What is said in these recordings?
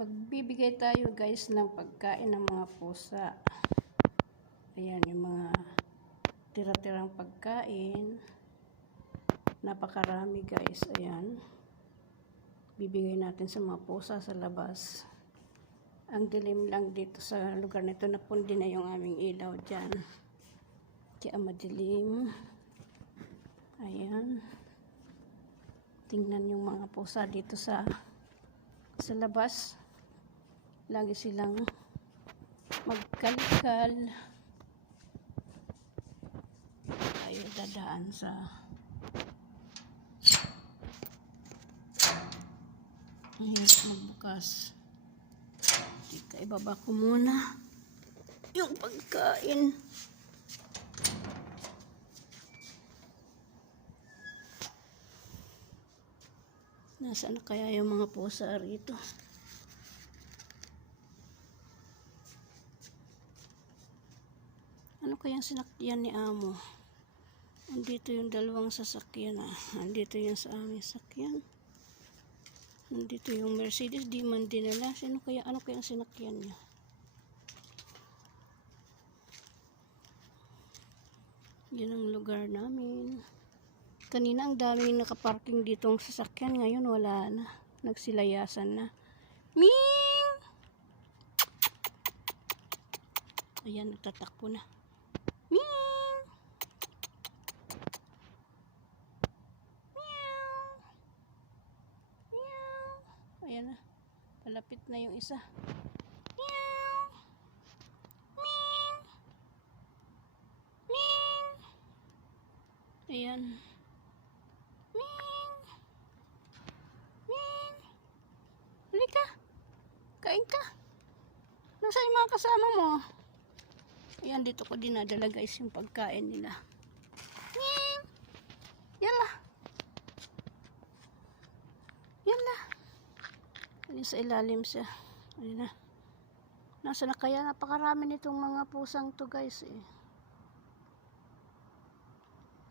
Magbibigay tayo guys ng pagkain ng mga pusa. Ayan yung mga tira-tirang pagkain. Napakarami guys. Ayan. Bibigay natin sa mga pusa sa labas. Ang dilim lang dito sa lugar nito. Napundi na yung aming ilaw dyan. Kaya madilim. Ayan. Tingnan yung mga pusa dito sa labas. Lagi silang magkalikal. Tayo dadaan sa hirap magbukas. Tika, ibaba ko muna yung pagkain. Nasaan na kaya yung mga pusa rito? Ano kayang sinakyan ni Amo? Andito yung dalawang sasakyan ah. Andito yung sa aming sakyan. Andito yung Mercedes, di man dinala. Ano kayang sinakyan niya? Yan ang lugar namin. Kanina ang daming nakaparking ditong sasakyan. Ngayon wala na. Nagsilayasan na. Ming! Ayan, nagtatakbo na. Ming! Meow! Meow! Ayan na. Palapit na yung isa. Meow! Ming! Ming! Ayan. Ming! Ming! Halika! Kain ka! Nasaan yung mga kasama mo? Ayan, dito ko dinadala guys yung pagkain nila. Ming! Yala! Yala! Ayan sa ilalim siya. Ayan na. Nasa na kaya? Napakarami nitong mga pusang to guys eh.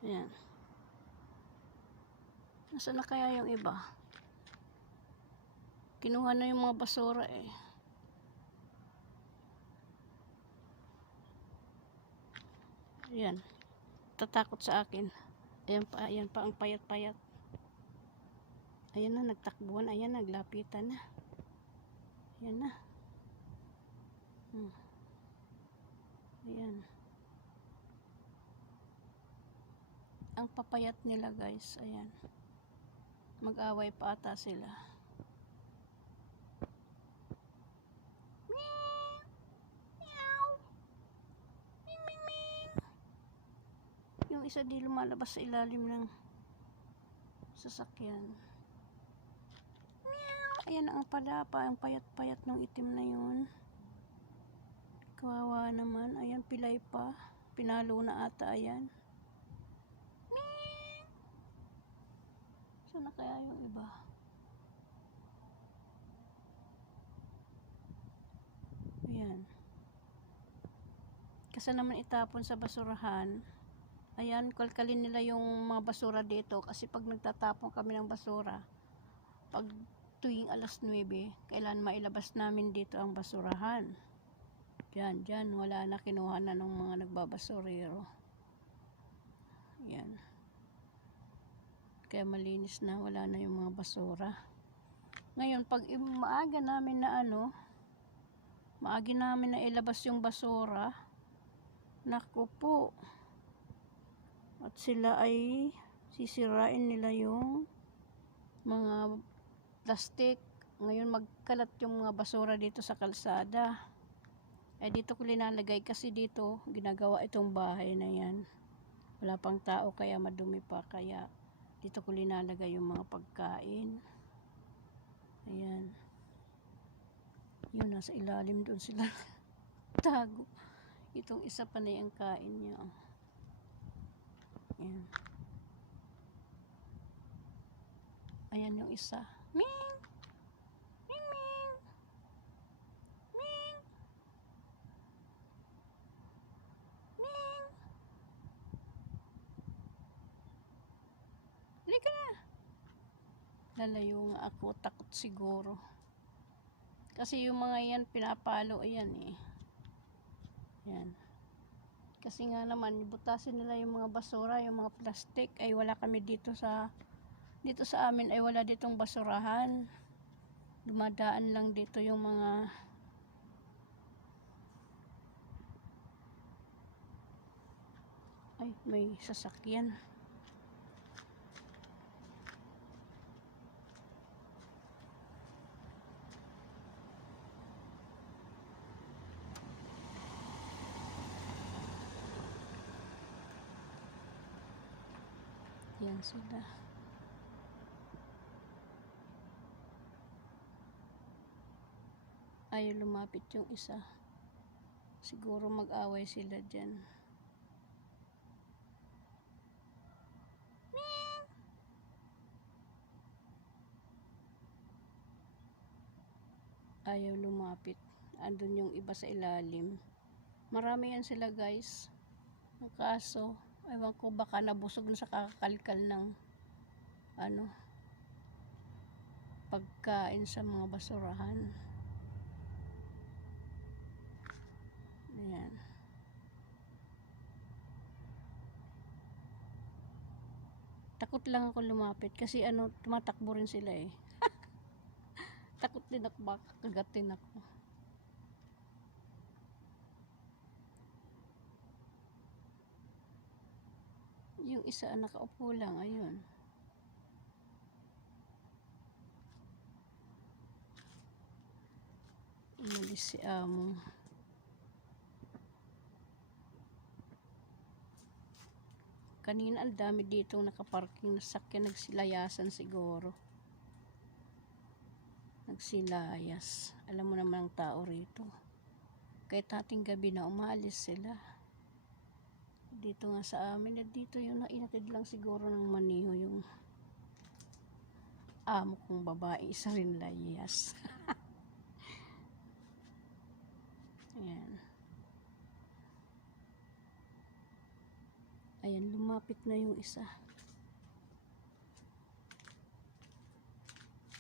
Ayan. Nasa na kaya yung iba? Kinuha na yung mga basura eh. Ayan. Tatakot sa akin. Ayan pa ang payat-payat. Ayan na, nagtakbuhan. Ayan, naglapitan na. Ayan na. Ayan. Ang papayat nila guys. Ayan. Mag-away pa ata sila. Yung isa di lumalabas sa ilalim ng sasakyan. Meow! Ayan ang palapa, ang payat-payat ng itim na yun. Kawawa naman. Ayan, pilay pa. Pinalo na ata, ayan. Meow! Saan na kaya yung iba? Ayan. Kasi naman itapon sa basurahan. Ayan, kalkalin nila yung mga basura dito kasi pag nagtatapon kami ng basura, pag tuwing alas 9, kailan mailabas namin dito ang basurahan. Diyan, wala na, kinuha na ng mga nagbabasurero. Ayan. Kaya malinis na, wala na yung mga basura. Ngayon, pag maaga namin na ilabas yung basura, naku po. At sila ay sisirain nila yung mga plastic. Ngayon magkalat yung mga basura dito sa kalsada. Dito ko linalagay kasi dito ginagawa itong bahay na yan. Wala pang tao kaya madumi pa. Kaya dito ko linalagay yung mga pagkain. Ayan. Yun, nasa ilalim doon sila. Tago. Itong isa pa na yung kain niya. Ayan. Ayan yung isa. Ming! Ming, ming! Ming! Ming! Halika na! Lalayo nga ako. Takot siguro. Kasi yung mga yan pinapalo, ayan eh. Yan. Kasi nga naman, butasin nila yung mga basura, yung mga plastic, ay wala kami dito sa amin ay wala ditong basurahan. Dumadaan lang dito yung mga ay may sasakyan. Yan sila. Ayaw lumapit yung isa. Siguro mag-away sila dyan. Ayaw lumapit. Andun yung iba sa ilalim. Marami yan sila guys. Ang kaso, ewan ko baka nabusog na sa kakakalkal ng pagkain sa mga basurahan. Ayan. Takot lang ako lumapit kasi tumatakbo rin sila eh. Takot din ako baka kagatin ako. Yung isa nakaupo lang, ayun. Umalis si amo. Kanina ang dami dito nakaparking na sakyan, nagsilayasan siguro. Nagsilayas. Alam mo naman ang tao rito. Kahit ating gabi na umalis sila. Dito nga sa amin, dito yung nainatid lang siguro ng maniho yung amo kong babae, isa rin layas. Ayan. Ayan, lumapit na yung isa.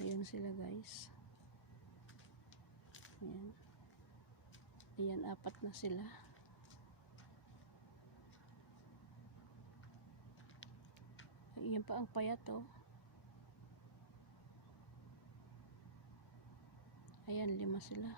Ayan sila guys. Ayan. Ayan, 4 na sila. Ayan pa ang payat oh. Ayan, 5 sila.